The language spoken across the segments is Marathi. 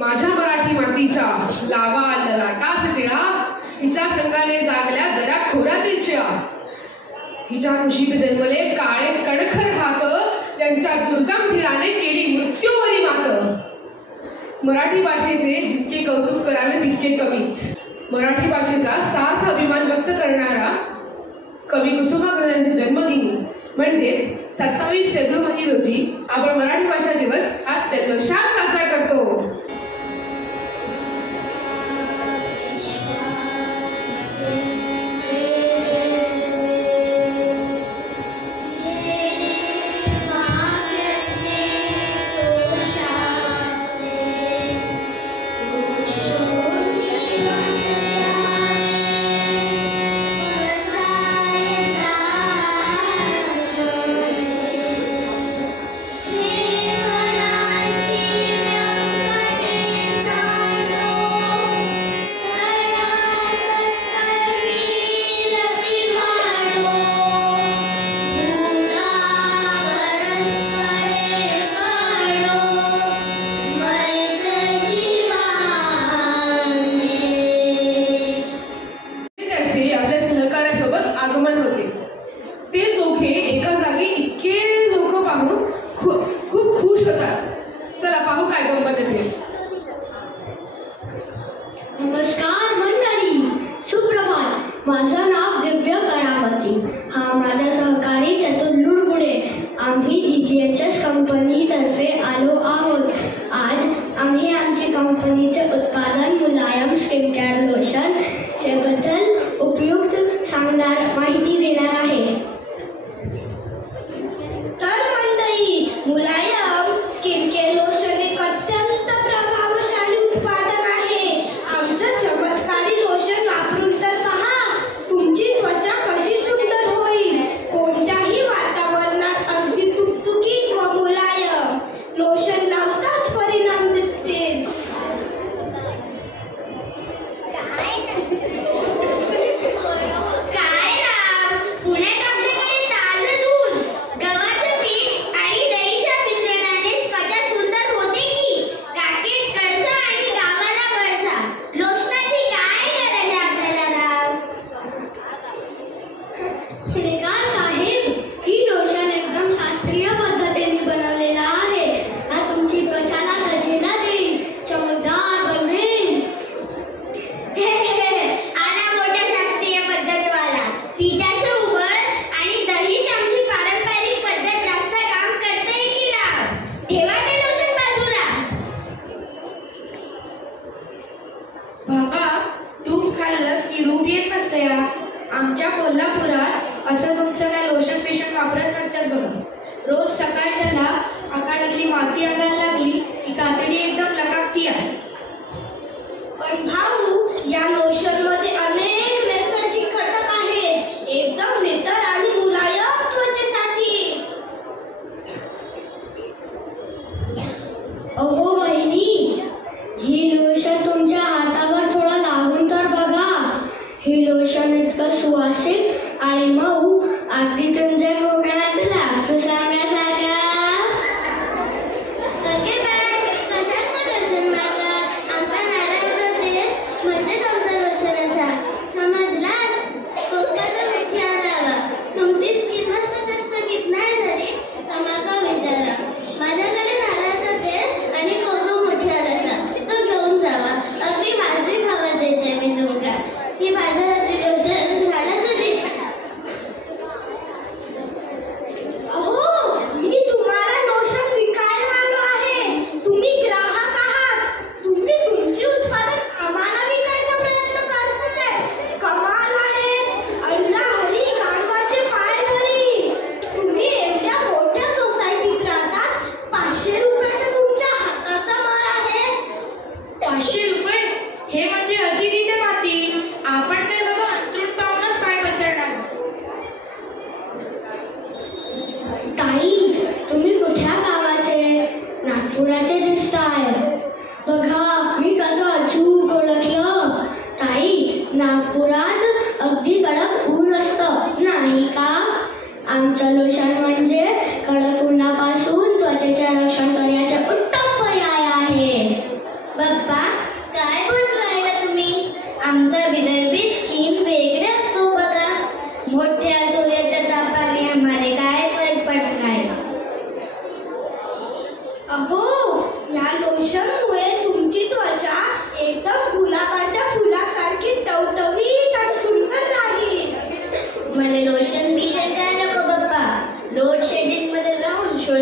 माझ्या मराठी मातीचा लावा ललाटाच टिळा, हिच्या संगाने जागल्या दऱ्या खोऱ्यातील शिळा. हिच्या कुशीत जन्मले काळे कणखर हात, ज्यांच्या दुर्दम धीराने केली मृत्यूवरी मात. मराठी भाषेचे जितके कौतुक करावे तितके कमीच. मराठी भाषेचा सार्थ अभिमान व्यक्त करणारा कवी कुसुमाग्रजांच्या जन्मदिनी म्हणजेच 27 फेब्रुवारी रोजी आपण मराठी भाषा दिवस हा जल्लोषात साजरा करतो. आगमन होते. ते दोघे एका जागी इतके लोक पाहून खूप खुश होतात. चला पाहू काय गंमत येते. नमस्कार मंडळी, सुप्रभात. माझं नाव दिव्य करामती. हा माझा सहकारी चतुर लुडबुडे. आम्ही GGHS कंपनीतर्फे आलो आहोत. आज आम्ही आमची कंपनीचे उत्पादन मुलायम स्किन केअर लोशन बद्दल उपयुक्त सांगणार माहिती देणार आहे. तर मंडळी, मुलायम स्किन केअर लोशन एक अत्यंत प्रभावशाली उत्पादन आहे. आमचं चमत्कारी लोशन वापरून तर पहा, तुमची त्वचा कशी सुंदर होईल. कोणत्याही वातावरणात अगदी तुकतुकीत व मुलायम. लोशन लावताच परिणाम दिसते. आमच्या कोल्हापुरात असं तुमचं काय लोशन पेशन वापरत नसतात बघा. रोज सकाळच्याला आकाशाची माती अंगाला लागली की कातडी एकदम लकाकती आहे. पण भाऊ, या लोशन मध्ये अनेक नैसर्गिक घटक आहेत, एकदम नितर आणि मुलायम त्वचेसाठी. अहो वहिनी, ही लोशन तुमच्या हातावर थोडं लावून तर बघा. ही लोशन इतकं सुवासिक आणि मऊ, अगदी तुमच्या कोकणातील हापूस आंब्यासारखा. लोशन मारला आमचा नारळाचं तेल म्हणजे तुमचं लोशन असा. समजलास? कोकणाचा मिठी आणावा. तुमची स्किन मस्त चकचकीत नाही झाली तर माका विचारा. माझ्याकडे नारळाचं तेल आणि कोको मोठी आलासा, तो घेऊन जावा. अगदी माझी भावात देते मी तुमका. ही बाजारातील लोशन झालंच होती. अहो, मी तुम्हाला लोशन विकायला आलो आहे. तुम्ही ग्राहक आहात. तुम्ही तुमची उत्पादन आम्हाला विकायचा प्रयत्न करताय. कमाल आहे. अल्ला हरी गाढवाचे पाय धरी. तुम्ही एवढ्या मोठ्या सोसायटीत राहतात. 500 रुपये तर तुमच्या हाताचा माल आहे. 500 रुपये हे म्हणजे अति तिथे माती. आपण तर बाबा अंतरून पाहूनच पाय पसरणार. ताई, तुम्ही कुठल्या गावाचे? नागपुराचे दिसताय. बघा मी कसं अचूक ओळखलं. ताई, नागपुरात अगदी कडक ऊन असतं नाही का? आमचं लोशन म्हणजे कडक उन्हापासून त्वचेचे रक्षण करण्याचे उत्तम पर्याय आहे. बघा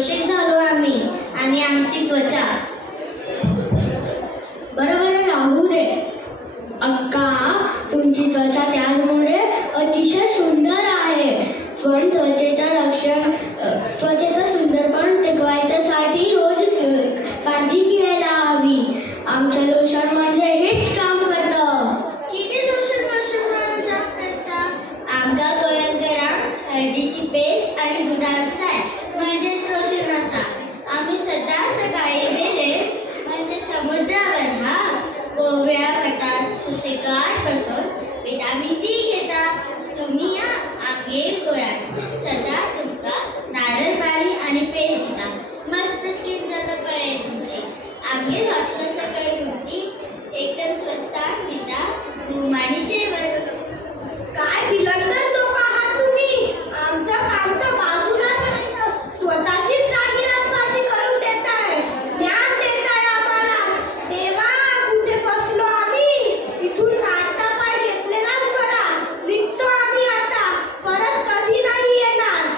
सुरक्षित झालो आम्ही आणि आमची त्वचा. बरोबर राहू दे अक्का, तुमची त्वचा त्याचमुळे अतिशय सुंदर आहे. पण त्वचेचं सुंदरपण टिकवायच्यासाठी रोज काळजी घ्यायला हवी. आमचं लोशन म्हणजे हेच काम करतं. किती लोशन वर्षभरात करता? आमच्या गोळ्यांकरांक हळदीची पेस्ट आणि दुधाचा म्हणजेच लोशन असा. आम्ही सदा सकाळी वेळेत म्हणजे समुद्रावर गोव्या पटात सुशेगार बसून विटामिन डी घेता. तुम्ही या आमगेर गोळ्यात सदा तुमका नारळ पाणी आणि पेस्ट दिता. मस्त स्किन जाता पळय तुमची. आमगेर वाचलं सकाळी उठती एकदम स्वस्तात दिता तूम आणि जेवण. काय बिलंदर लोक आहात तुम्ही. आमचं काम तर बाजूलाच राहिलं. स्वतःचीच जाहिरातबाजी करून देताय. ज्ञान देताय आम्हाला. देवा, कुठे फसलो आम्ही. इथून काढता पाय घेतलेलाच बरा. निघतो आम्ही आता. परत कधी नाही येणार.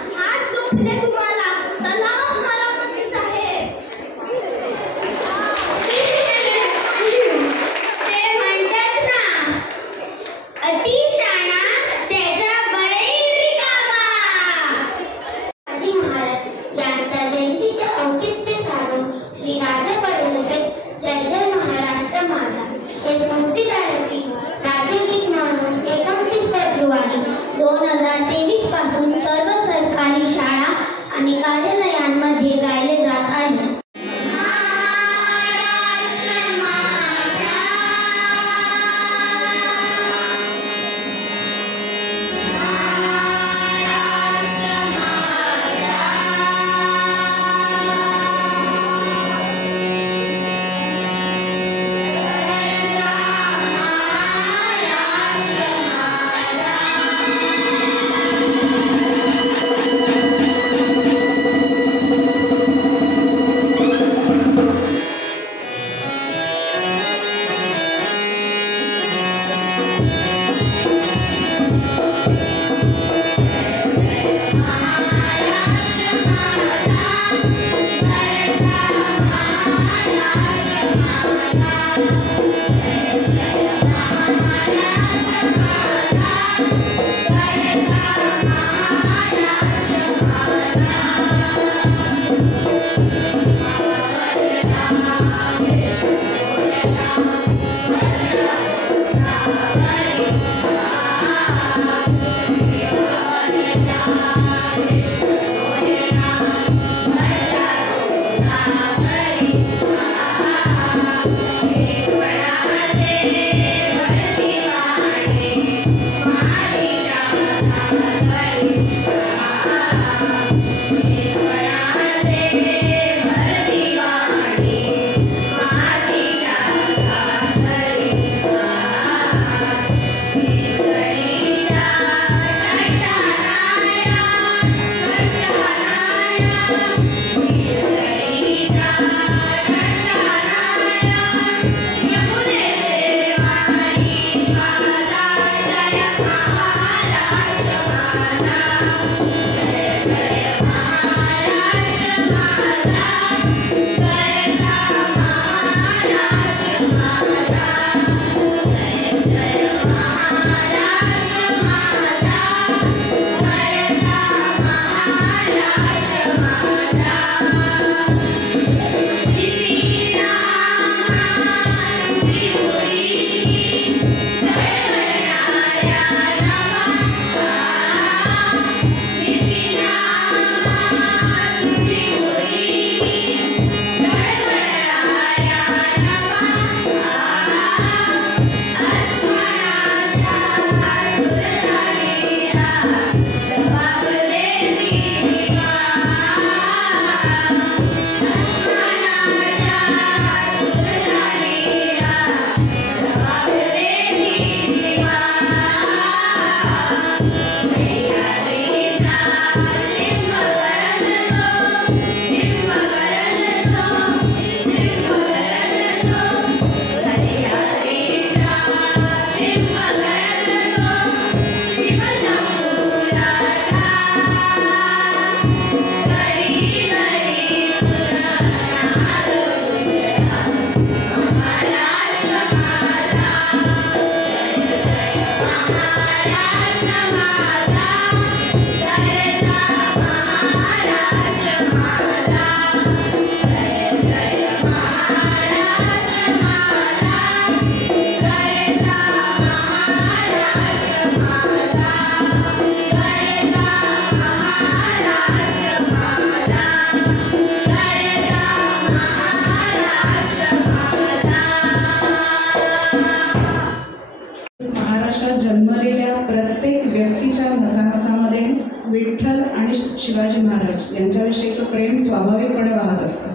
व्यक्तीच्या नसानसामध्ये विठ्ठल आणि शिवाजी महाराज यांच्याविषयीचं प्रेम स्वाभाविकपणे वाहत असतं.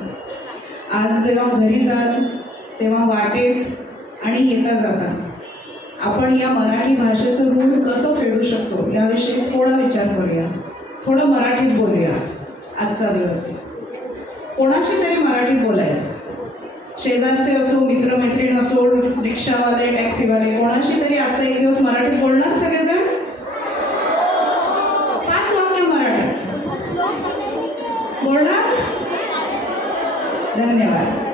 आज जेव्हा घरी जाल तेव्हा वाटेत आणि येता जाता आपण या मराठी भाषेचं ऋण कसं फेडू शकतो याविषयी थोडा विचार करूया. थोडं मराठीत बोलूया. आजचा दिवस कोणाशी तरी मराठीत बोलायचं. शेजारचे असो, मित्रमैत्रीण असो, रिक्षावाले, टॅक्सीवाले, कोणाशी तरी आजचा एक दिवस मराठीत बोलणार सगळेजण. 5 वाक्य मराठीत बोलणार. धन्यवाद.